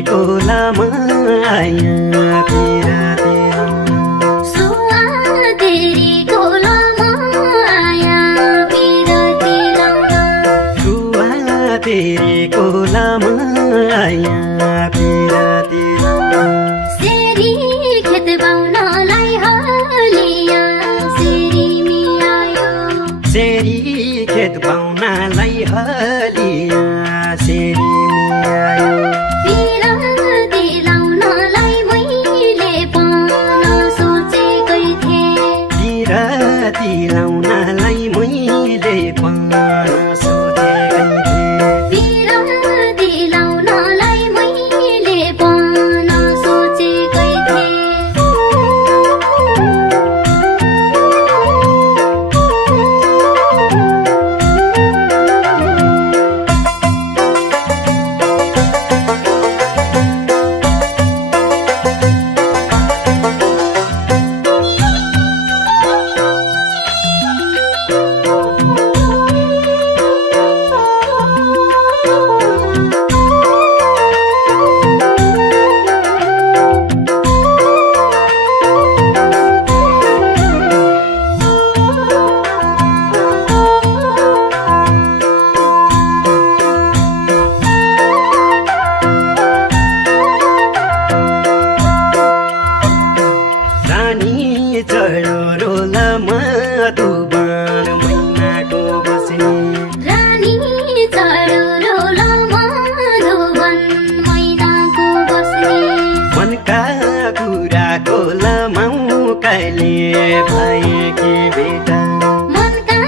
तेरीको लामा आया पिराती सुवा तेरीको लामा आया पिराती सुवा तेरीको लामा आया पिराती सेरी खेत बाउनलाई हलिया सेरी मिलायो सेरी खेत पाउनालाई हलिया सेरी मिलायो पिराती लाउनलाई मैले पाउन सोचेकै थिएँ पिराती लाउनलाई मैले पाउन सोचेकै थिएँ पिराती लाउनलाई मैले पाउन सोचेकै थिएँ रानी चढो रोलामा दुबान मैनाको बस्ने रानी चढो रोलामा धुवन मैनाको बस्ने मनका कुराको लमाउ कहिले भएकी बेटा मनका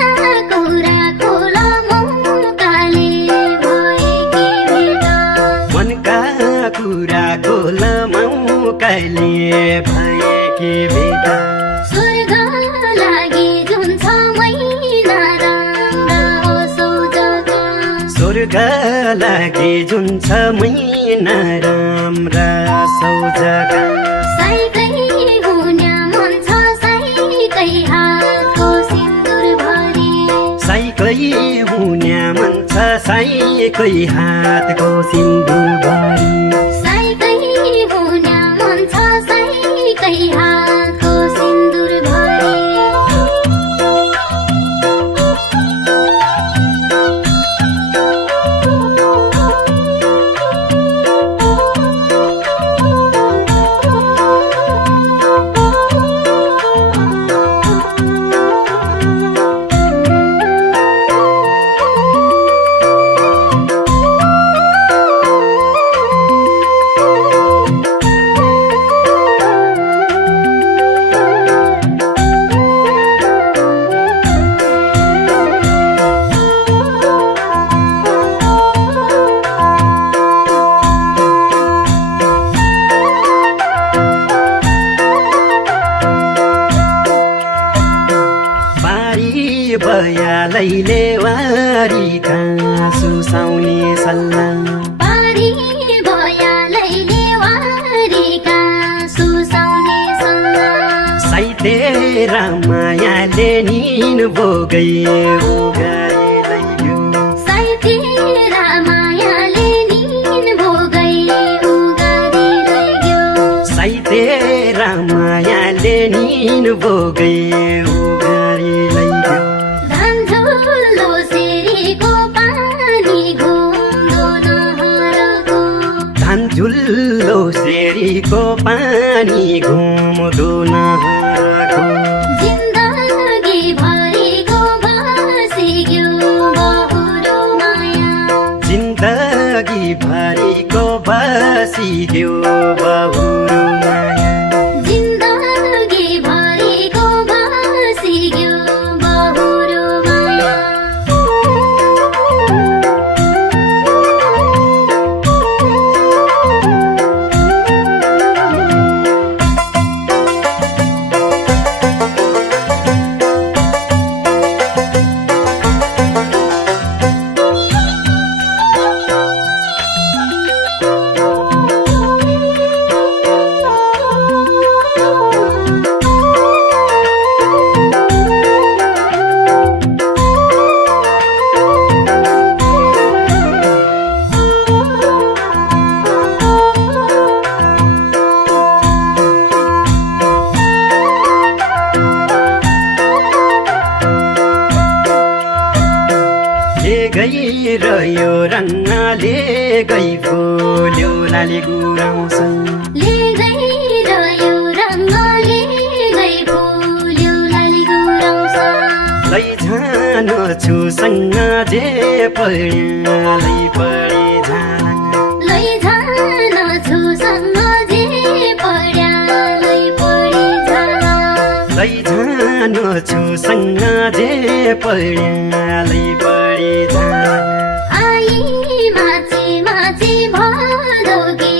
कुराको लमौकाले भएकी भेट मनका कुराको लमाउ कहिले भएकी बेटा स्वर्ग लागि जुन छ महिना राम्रा होसौ जग्गा स्वर्ग लागि जुन छ महिना राम्रा सौजगा साइकै हुन्या मन छ साइकै हातको सिन्दुर भरी साइकै हुन्या मन छ साइकै हातको सिन्दुर भरी साइकै हुन्या मन छ साइकै हातको सिन्दुर भरी बारी बयालैले वारीका सुसाउने सल्लाह पारी भयालैले वारीका सुसाउने सल्लाह साइते रामायाले निन भोगै उगाए लैग्यो साइते रामायाले निन भोगै उगारी लैग्यो साइते रामायाले निन भोगै उगाए लैग्यो धान झुल्लो सेरीको पानी घुम्दो नहरको धान झुल्लो सेरीको पानी घुम्दो नहरको जिन्दगी भरिको बसिग्यो बहुरो माया जिन्दगी भरिको बसिग्यो बहुरो माया जिन्दगी भरिको बसिग्यो बहुरो माया ले गई रह्यो रङ्गले गई फुल्यो लाली गुराउँछ ले गई रह्यो रङ्गले गई फुल्यो लाली गुराउँछ लैजानु छु सँग जे पढ्या पढे जान लैजान छु सँग जे पढ्या पढे जान लैजानु छु सँग जे पढ्या पढे जान आई माछे माछे भदौके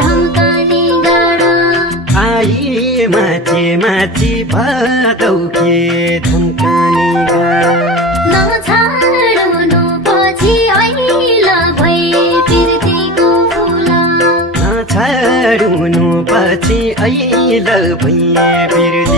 धम्काने गाडा आई माछे माछी भदौके धम्काने गाडा नछाड्नु पछि ऐल भई पिर्तीको फुला नछाड्नु पछि ऐल भई